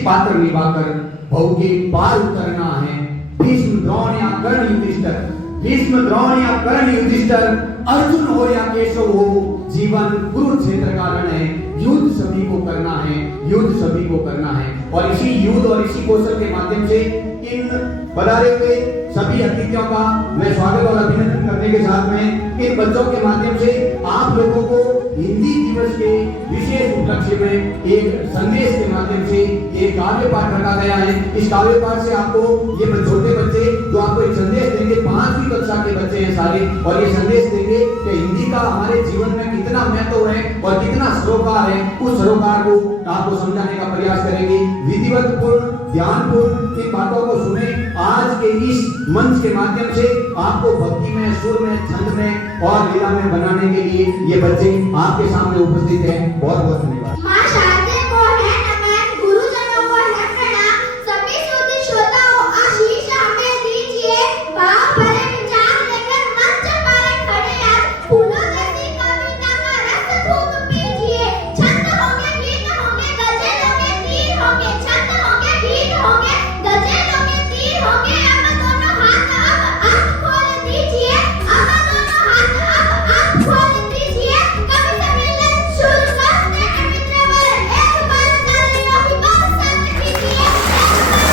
उचित पात्र निभाकर भव के पार उतरना है। भीष्म द्रोण या कर्ण युधिष्ठिर, भीष्म द्रोण या कर्ण युधिष्ठिर, अर्जुन हो या केशव हो, जीवन कुरुक्षेत्र का रण है। युद्ध सभी को करना है, युद्ध सभी को करना है। और इसी युद्ध और इसी कौशल के माध्यम से इन पधारे हुए सभी अतिथियों का मैं स्वागत और अभिनंदन करने के साथ में इन बच्चों के माध्यम से आप लोगों को हिंदी दिवस के विशेष उपलक्ष्य में एक संदेश के माध्यम से ये काव्य पाठ रखा गया है। इस काव्य पाठ से आपको ये छोटे बच्चे जो आपको एक संदेश देंगे, 5वीं कक्षा के बच्चे हैं सारे, और ये संदेश देंगे कि हिंदी का हमारे जीवन में कितना महत्व है और कितना सरोकार है। उस सरोकार को आपको समझाने का प्रयास करेंगे। विधिवत पूर्ण, ध्यानपूर्ण इन बातों को सुने। आज के इस मंच के माध्यम से आपको भक्ति में, सुर में, छंद में और लीला में बनाने के लिए ये बच्चे आपके सामने उपस्थित हैं। बहुत बहुत धन्यवाद। मां शारदे को है नमन, गुरुजनों को है प्रणाम, सभी श्रोता श्रोताओं आशीष हमें दीजिए। भाव भरे विचार लेकर मंच पर खड़े आज फूलों जैसी कविता का रस खूब पीजिए। छंद होंगे, गीत होंगे, गजल होंगे, तीर होंगे, छंद होंगे, गीत होंगे, गजल होंगे, तीर होंगे। अब दोनों हाथ अब आप खोल दीजिए, अब दोनों हाथ अब आप खोल दीजिए। कवि सम्मेलन शुरू करते हैं मित्रवर, एक बार तालियों की बरसात कीजिए, एक बार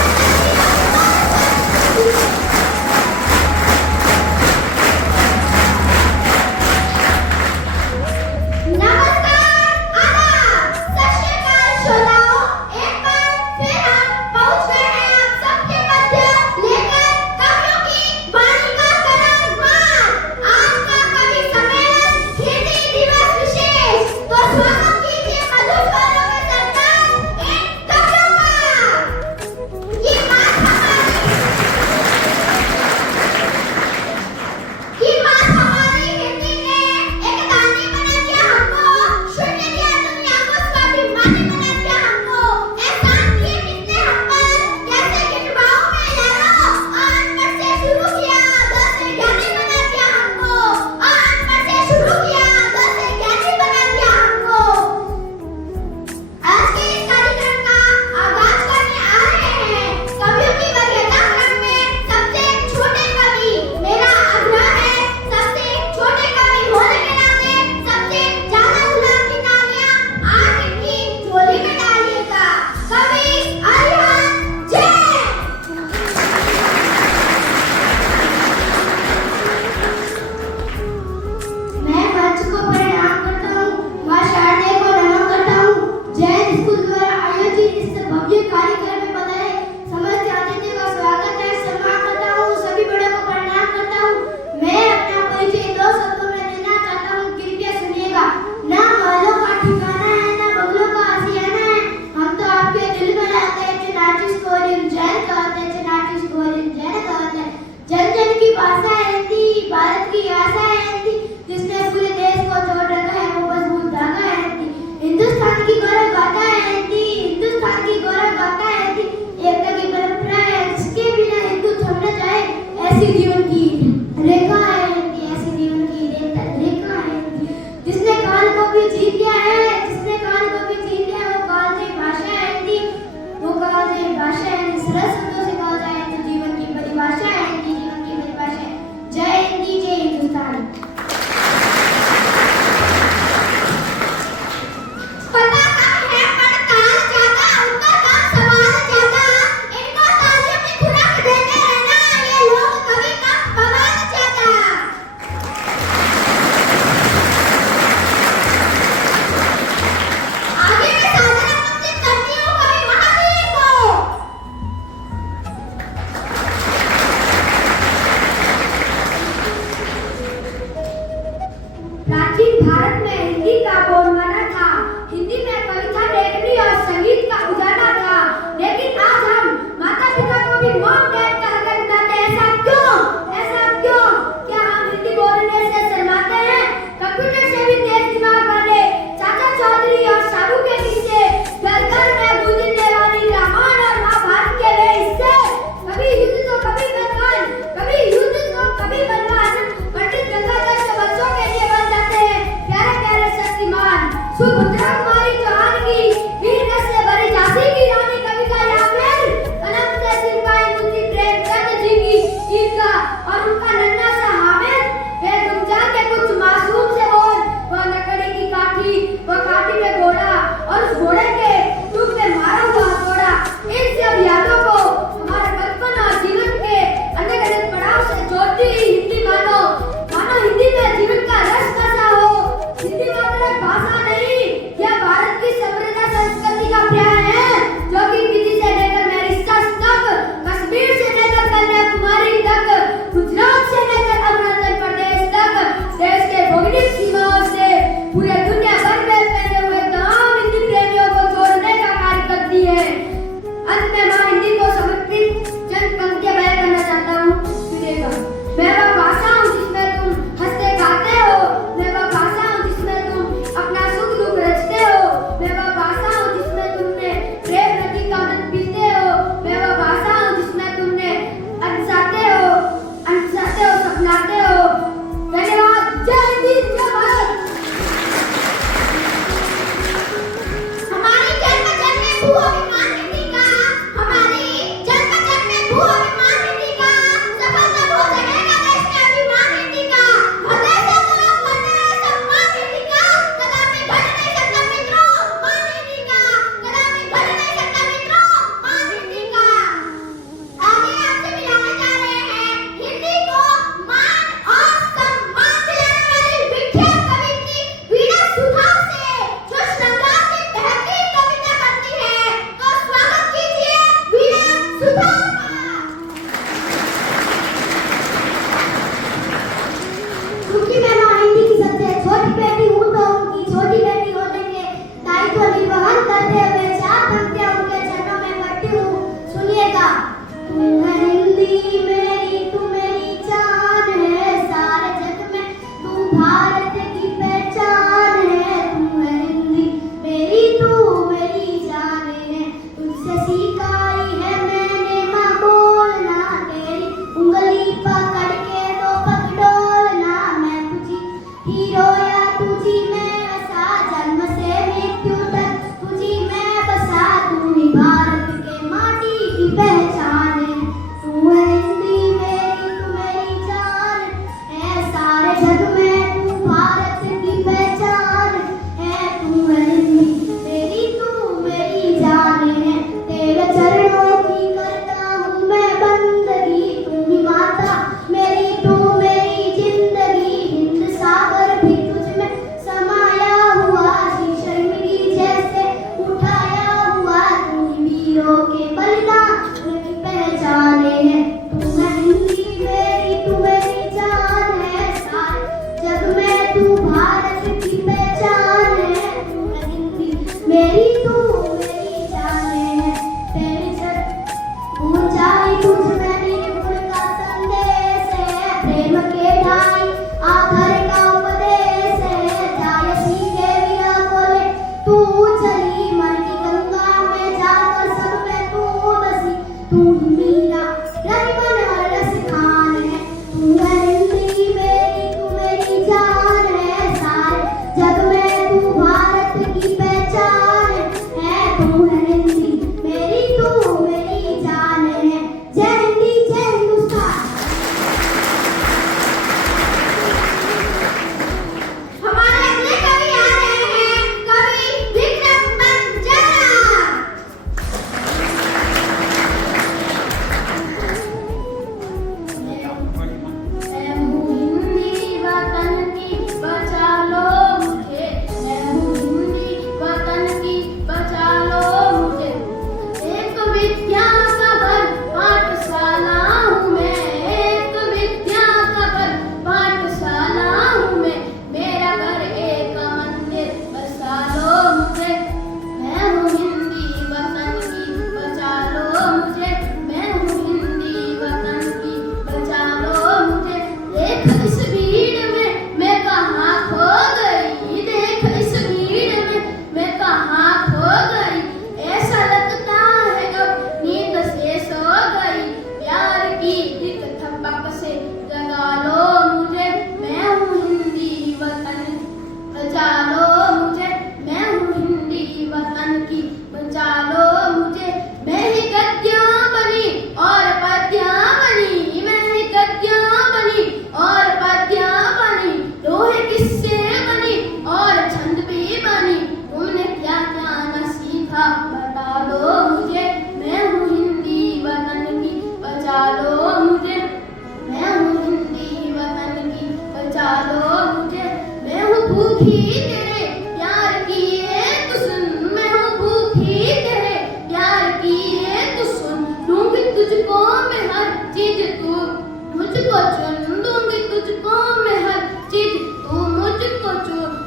नमस्कार, आदाब, सत श्री अकाल श्रोताओं। एक बार फिर हम पहुंच गए हैं आप सबके मध्य लेकर कवियों की वाणी का करारमान। आज का कवि सम्मेलन हिंदी दिवस विशेष, तो स्वागत कीजिए मधुर स्वरों के सरताज इन कवियों का। ये बात हमारी हिंदी ने एक दानी बना दिया हमको, शून्य दिया दुनिया को, स्वाभिमानी बना दिया हमको। एहसान किए कितने हम पर, कैसे गिरवाओं में यारों। अनपढ़ से शुरू किया, 10 से ज्ञानी बना दिया हमको। अनपढ़ से शुरू किया, 10 से ज्ञानी बना दिया हमको। आज के इस कार्यक्रम का आगाज करने आ रहे हैं कवियों की वरीयता क्रम में सबसे छोटे कवि। मेरा आग्रह है सबसे छोटे कवि होने के नाते सबसे ज्यादा गुलाब की तालियां आप इनकी झोली में डालिएगा। कवि अरिहंत जैन। मैं मंच को प्रणाम करता हूँ, मां शारदे को नमन करता हूँ। जैन स्कूल द्वारा आयोजित इस भव्य कार्यक्रम में पधारे समस्त अतिथि का स्वागत है, सम्मान करता हूँ। सभी बड़ों को प्रणाम करता हूँ। मैं अपना परिचय 2 शब्दों में देना चाहता हूँ, कृपया सुनिएगा। ना महलों का ठिकाना है, ना बंगलों का आशियाना है, हम तो आपके दिल में रहते हैं। चनाटिस को जैन कहते हैं, चनाटिस को जैन कहते हैं। जन जन की भाषा है हिंदी, भारत की आशा है हिंदी, जिसने पूरे देश को जोड़ रखा है वो मजबूत धागा है हिंदी। हिंदुस्तान की गौरव गाथा है हिंदी, हिंदुस्तान की गौरव गाथा है हिंदी। एकता की परंपरा है जिसके बिना हिंदू थम न जाए, ऐसी जीवन की रेखा है हिंदी, ऐसी जीवन की रेखा है हिंदी। जिसने काल को भी जीत लिया है, जिसने काल को भी जीत लिया है, वो कालजयी भाषा है हिंदी, वो कालजयी भाषा है हिंदी। सरल शब्दों से कहा जाए तो जीवन की परिभाषा है हिंदी, जीवन की परिभाषा है। जय हिंदी, जय हिंदुस्तान। बोलना मेरी पहचान है। तू है हिंदी मेरी, तू मेरी जान है। सारे जग में तू भारत की पहचान है। तू है हिंदी मेरी, तू मेरी जान है। तेरी सर ऊंचाई तुझ में निर्गुण का संदेश है। प्रेम के ढाई आखर का उपदेश है। जाय सीखे बिना बोले तू चली, मन की गंगा में जाकर सब में तू बसी। तू ही मीरा रवि मनोहर रस खान है। तू है हिंदी मेरी, तू मेरी जान है। सारे जग में तू भारत की पहचान है। तू है हिंदी मेरी, तू मेरी जान है। जय हिंदी, जय हिंदुस्तान। हमारे अगले कवि आ रहे हैं, कवि विक्रम बंजारा। मैं हूँ हिंदी वतन की, बचा लो मुझे। मैं हूँ हिंदी वतन की, बचा लो मुझे। एक विद्या का घर पाठशाला हूँ मैं। एक विद्या का घर पाठशाला हूँ मैं। मेरा घर एक मंदिर, बसा लो मुझे। मैं हूँ हिंदी वतन की, बचा लो मुझे। मैं हूँ हिंदी वतन की, बचा लो मुझे। देख इस भीड़ में मैं कहाँ खो गई। देख इस भीड़ में मैं कहाँ खो गई। ऐसा लगता है अब नींद से सो गई। प्यार की एक थपक से जगा लो मुझे। मैं हूँ हिंदी वतन, बचा लो मुझे। मैं हूँ हिंदी वतन की, बचा लो मुझे। मैं ही गद्य बनी और पद्य बनी। मैं ही गद्य बनी और पद्य बनी। लोहे किससे बनी और छंद भी बनी। तुमने क्या क्या न सीखा बता दो मुझे। मैं हूँ हिंदी वतन की, बचा लो मुझे। मैं हूँ हिंदी वतन की, बचा लो मुझे। मैं हूँ भूखी तेरे प्यार की एक सुन। मैं हूँ भूखी तेरे प्यार की एक सुन। दूंगी तुझको मैं हर चीज, तू मुझको चुन। दूंगी तुझको मैं हर चीज, तू मुझको चुन।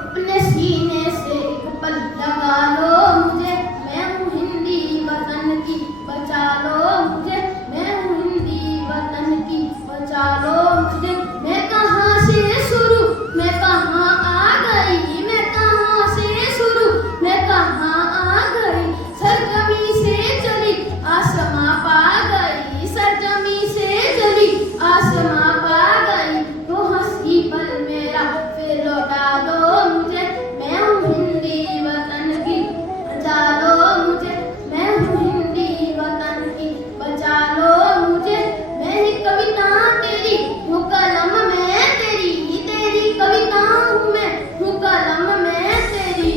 अपने सीने से एक पल लगा लो मुझे। मैं हूँ हिंदी वतन की, बचा लो मुझे। मैं हूँ हिंदी वतन की, बचा लो मुझे। मैं कहाँ से शुरू, मैं कहाँ आ गई। मैं कहाँ से शुरू, मैं कहाँ आ गई। सरजमी से चली आसमां पा गई। सरजमी से चली आसमां पा गई। वो हंसी पल मेरा फिर लौटा दो मुझे। मैं हूँ हिंदी वतन की, बचा लो मुझे। मैं हूँ हिंदी वतन की, बचा लो मुझे। मैं ही कविता तेरी हूँ कलम में तेरी। तेरी कविता हूँ मैं, हूँ कलम में तेरी।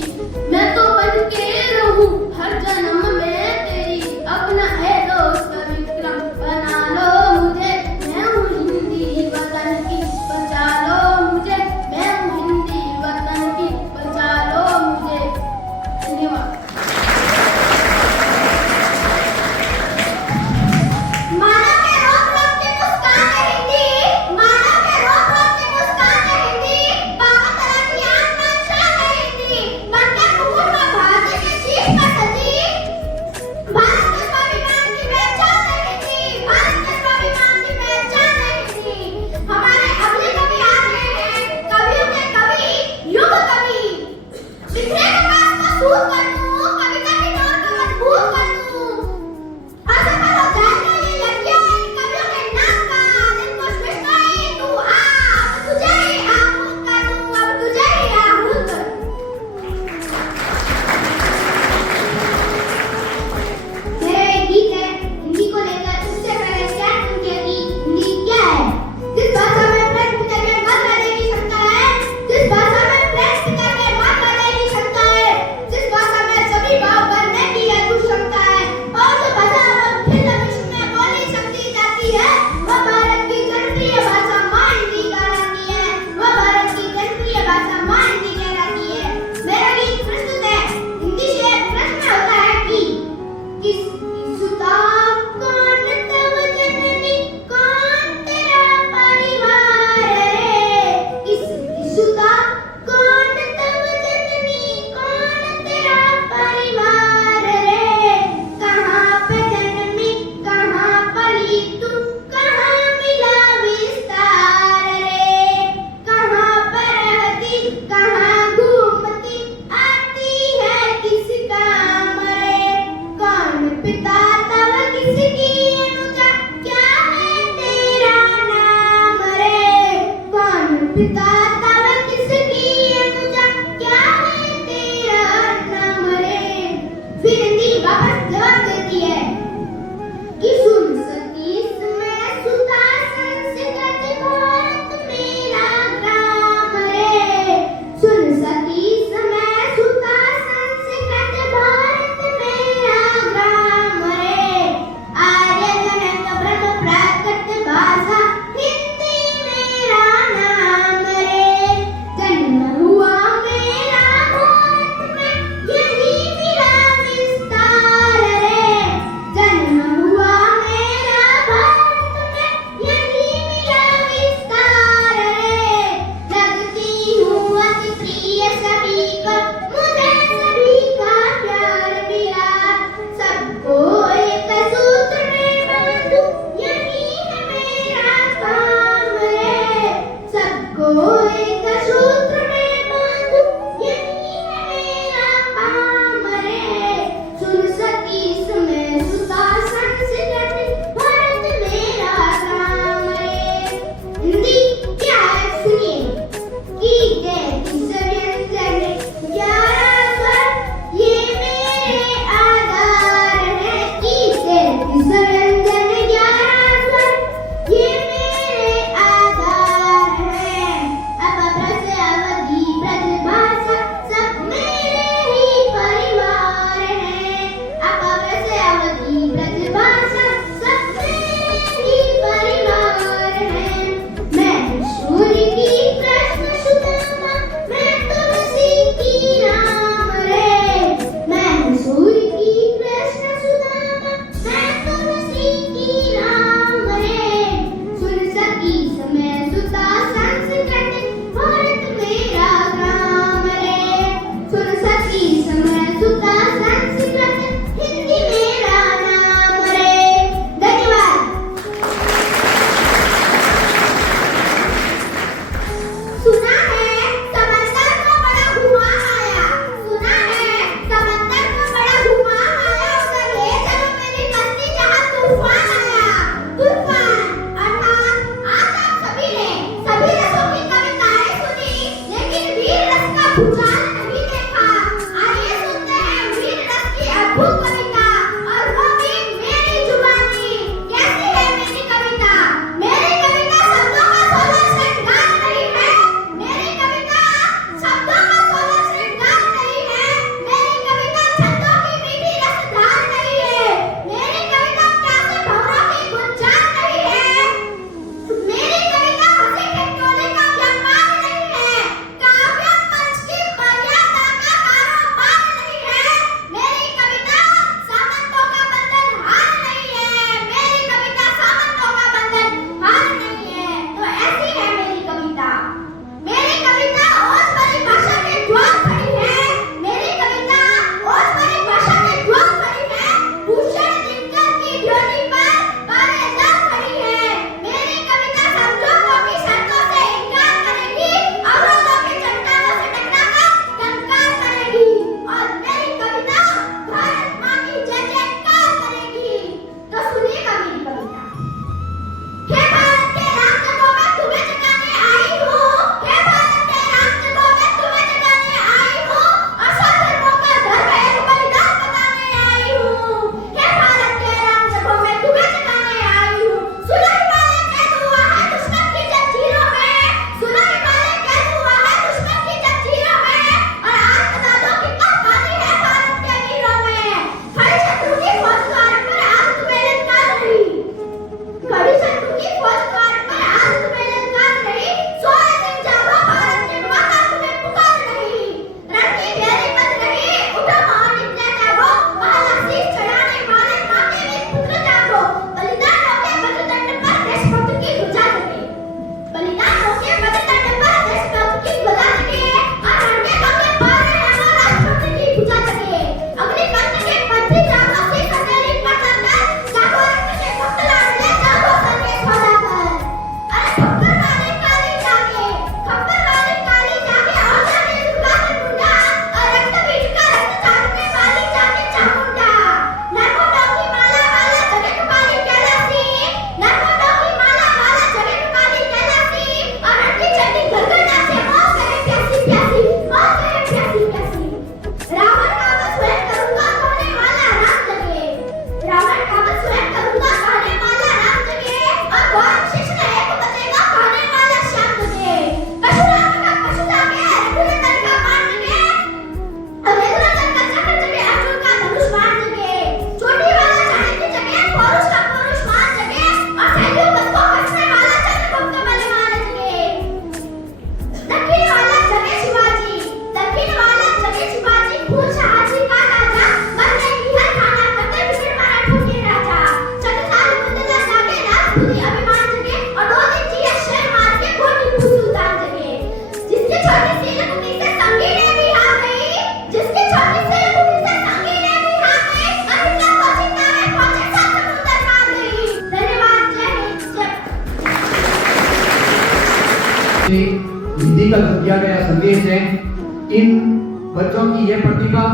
मैं तो बन के रहूँ हर जन्म में तेरी। अपना है दोस्त विक्रम बना लो मुझे। मैं हूँ हिंदी वतन की, बचा लो मुझे। मैं हूँ हिंदी वतन की, बचा लो मुझे। धन्यवाद। मानव के रोक रोक के मुस्कान है हिंदी। मानव के रोक रोक के मुस्कान है हिंदी। बाबा तरह की आसमान शान है हिंदी। मन के मुकुट में भारत के शीश पर सजी। भारत के स्वाभिमान की पहचान है हिंदी। भारत के स्वाभिमान की पहचान है हिंदी। हमारे अगले कवि आ रहे हैं, कवियों के कवि, युग कवि। बिखरे कपास को सूत कर दूं, कविता की डोर को मजबूत कर दूं। असफल हो जाएगा ये लड़कियों इन कवियों के नाम का। जिनको सृष्टा है तू आ, अब तुझे ही आहूत कर दूं। अब तुझे ही आहूत कर मेरा एक गीत है हिंदी को लेकर। उससे पहले क्या समझेगी हिंदी क्या है। जिस भाषा में प्रश्न करके मत करेगी शंका है। जिस भाषा में प्रश्न करके मत करेगी शंका है। जिस भाषा में सभी भाव भरने की अद्भुत क्षमता है। और जो भाषा अब खिल विश्व में बोली समझी जाती है, वह भारत की जनप्रिय भाषा माँ हिंदी कहलाती है। वह भारत की जनप्रिय भाषा माँ हिंदी कहलाती है। मेरा गीत प्रस्तुत है। हिंदी से प्रश्न होता है कि किस से हिंदी का जो दिया गया संदेश है, इन बच्चों की यह प्रतिभा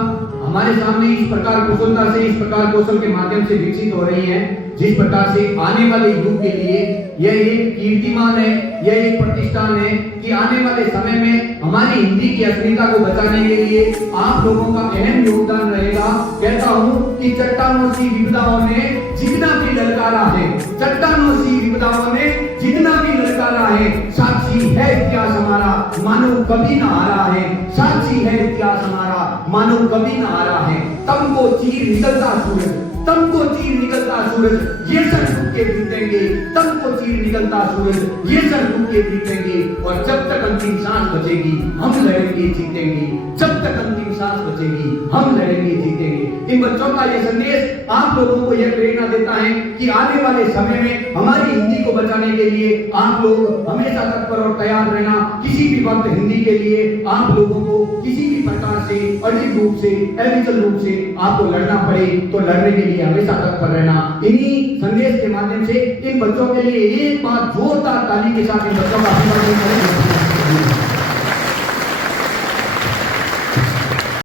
हमारे सामने इस प्रकार कुशलता से, इस प्रकार कौशल के माध्यम से विकसित हो रही है, जिस प्रकार से आने वाले युग के लिए यह एक कीर्तिमान है, यह एक प्रतिष्ठान है कि आने वाले समय में हमारी हिंदी की अस्मिता को बचाने के लिए आप लोगों का अहम योगदान रहेगा। कहता हूँ कि चट्टानों सी विपदाओं ने जितना भी ललकारा है, चट्टानों सी विपदाओं ने जितना भी ललकारा है, साक्षी है इतिहास हमारा, मानव कभी ना हारा है, साक्षी है इतिहास हमारा, मानव कभी ना हारा है। तम को चीर निकलता सूरज, तम को चीर निकलता सूरज, ये सर झुक के बीतेंगे, तम को चीर निकलता सूरज, ये सर झुक के बीतेंगे, और जब तक अंतिम सांस बचेगी हम लड़ेंगे जीतेंगे, जब तक अंतिम सांस बचेगी हम लड़ेंगे जीतेंगे। इन बच्चों का ये संदेश आप लोगों को यह प्रेरणा देता है कि आने वाले समय में हमारी हिंदी को बचाने के लिए आप लोग हमेशा तत्पर और तैयार रहना। किसी भी वक्त हिंदी के लिए आप लोगों को किसी भी प्रकार से अडिग रूप से, एविकल रूप से आपको लड़ना पड़े तो लड़ने के लिए हमेशा तत्पर रहना। इन्हीं संदेश के माध्यम से इन बच्चों के लिए एक बार जोरदार ताली के साथ इन बच्चों का अभिनंदन करें।